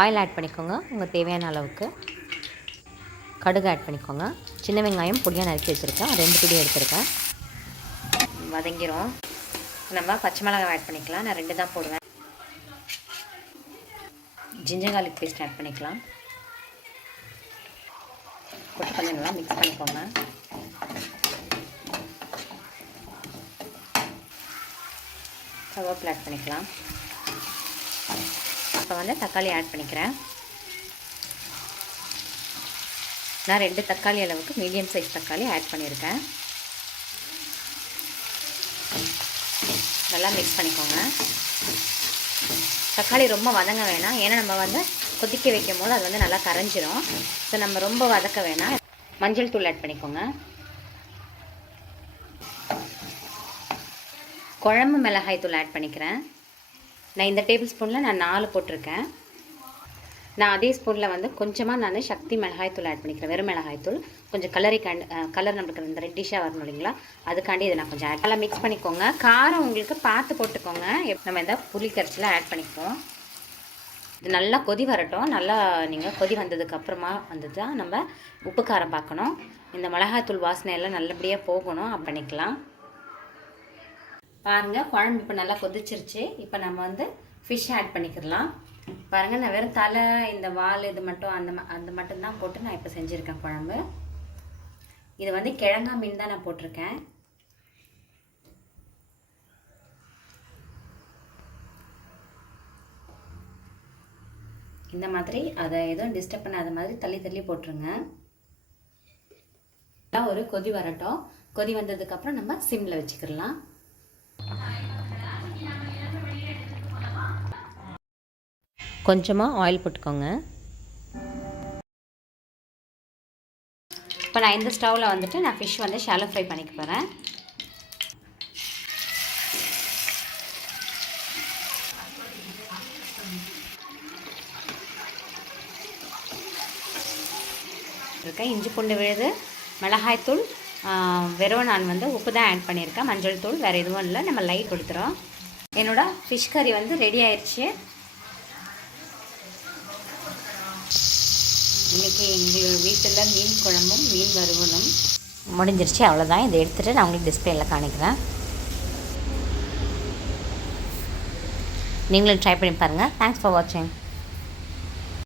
Oil add பண்ணிக்கோங்க. உங்கள் தேவையான அளவுக்கு. கடுகு ஆட் பண்ணிக்கோங்க. சின்ன வெங்காயம் பொடியாக நறுக்கி வச்சுருக்கேன். ரெண்டு பிடி எடுத்துருக்கேன். வதங்கிரும். நம்ம பச்சை மிளகாய் ஆட் பண்ணிக்கலாம். நான் ரெண்டு தான் போடுவேன். ஜிஞ்சர் கார்லிக் பேஸ்ட் ஆட் பண்ணிக்கலாம். போட்டு கொஞ்சம் நல்லா மிக்ஸ் பண்ணிக்கோங்க. கருவேப்பிலை ஆட் பண்ணிக்கலாம். இப்போ வந்து தக்காளி ஆட் பண்ணிக்கிறேன். நான் ரெண்டு தக்காளி அளவுக்கு மீடியம் சைஸ் தக்காளி ஆட் பண்ணியிருக்கேன். நல்லா மிக்ஸ் பண்ணிக்கோங்க. தக்காளி ரொம்ப வதங்க வேணாம். ஏன்னா நம்ம வந்து கொதிக்க வைக்கும் போது அது வந்து நல்லா கரைஞ்சிரும். ஸோ நம்ம ரொம்ப வதக்க வேணாம். மஞ்சள் தூள் ஆட் பண்ணிக்கோங்க. குழம்பு மிளகாய் தூள் ஆட் பண்ணிக்கிறேன். நான் இந்த டேபிள் ஸ்பூனில் நான் நாலு போட்டிருக்கேன். நான் அதே ஸ்பூனில் வந்து கொஞ்சமாக நான் சக்தி மிளகாய்த்தூள் ஆட் பண்ணிக்கிறேன். வெறும் மிளகாய்த்தூள் கொஞ்சம் கலரை கலர் நம்மளுக்கு இந்த ரெட்டிஷாக வரணும் இல்லைங்களா? அதுக்காண்டி இதை நான் கொஞ்சம் ஆட் நல்லா மிக்ஸ் பண்ணிக்கோங்க. காரம் உங்களுக்கு பார்த்து போட்டுக்கோங்க. எப் நம்ம இந்த புளி கரைச்சலாம் ஆட் பண்ணிக்குவோம் இது நல்லா கொதி வரட்டும். நல்லா நீங்கள் கொதி வந்ததுக்கப்புறமா வந்து தான் நம்ம உப்பு காரம் பார்க்கணும். இந்த மிளகாய்த்தூள் வாசனை எல்லாம் நல்லபடியாக போகணும். அப்போ பண்ணிக்கலாம். பாருங்கள் குழம்பு இப்போ நல்லா கொதிச்சிருச்சு. இப்போ நம்ம வந்து ஃபிஷ் ஆட் பண்ணிக்கிறலாம் பாருங்கள் நான் வெறும் தலை இந்த வால் இது மட்டும் அந்த ம- அந்த மட்டும் தான் போட்டு நான் இப்போ செஞ்சுருக்கேன் குழம்பு. இது வந்து கிழங்கா மீன் தான் நான் போட்டிருக்கேன். இந்த மாதிரி அதை எதுவும் டிஸ்டர்ப் பண்ணாத மாதிரி தள்ளி தள்ளி போட்டுருங்க. ஒரு கொதி வரட்டும். கொதி வந்ததுக்கப்புறம் நம்ம சிம்மில் வச்சுக்கிடலாம். கொஞ்சமாக ஆயில் போட்டுக்கோங்க. இப்போ நான் இந்த ஸ்டவ்வில் வந்துட்டு நான் ஃபிஷ் வந்து ஷாலோ ஃப்ரை பண்ணிக்க போகிறேன் இருக்கேன் இஞ்சி பூண்டு விழுது மிளகாய்த்தூள் வெறும் நான் வந்து உப்பு தான் ஆட் பண்ணியிருக்கேன். மஞ்சள் தூள் வேறு எதுவும் இல்லை. நம்ம லைட் கொடுத்துறோம். என்னோடய ஃபிஷ் கறி வந்து ரெடி ஆயிடுச்சு இன்றைக்கி எங்கள் வீட்டில் மீன் குழம்பும் மீன் வறுவலும். முடிஞ்சிருச்சு அவ்வளோதான் இதை எடுத்துகிட்டு நான் உங்களுக்கு டிஸ்பிளேயில் காணிக்கிறேன் நீங்களும் ட்ரை பண்ணி பாருங்கள் தேங்க்ஸ் ஃபார் வாட்சிங்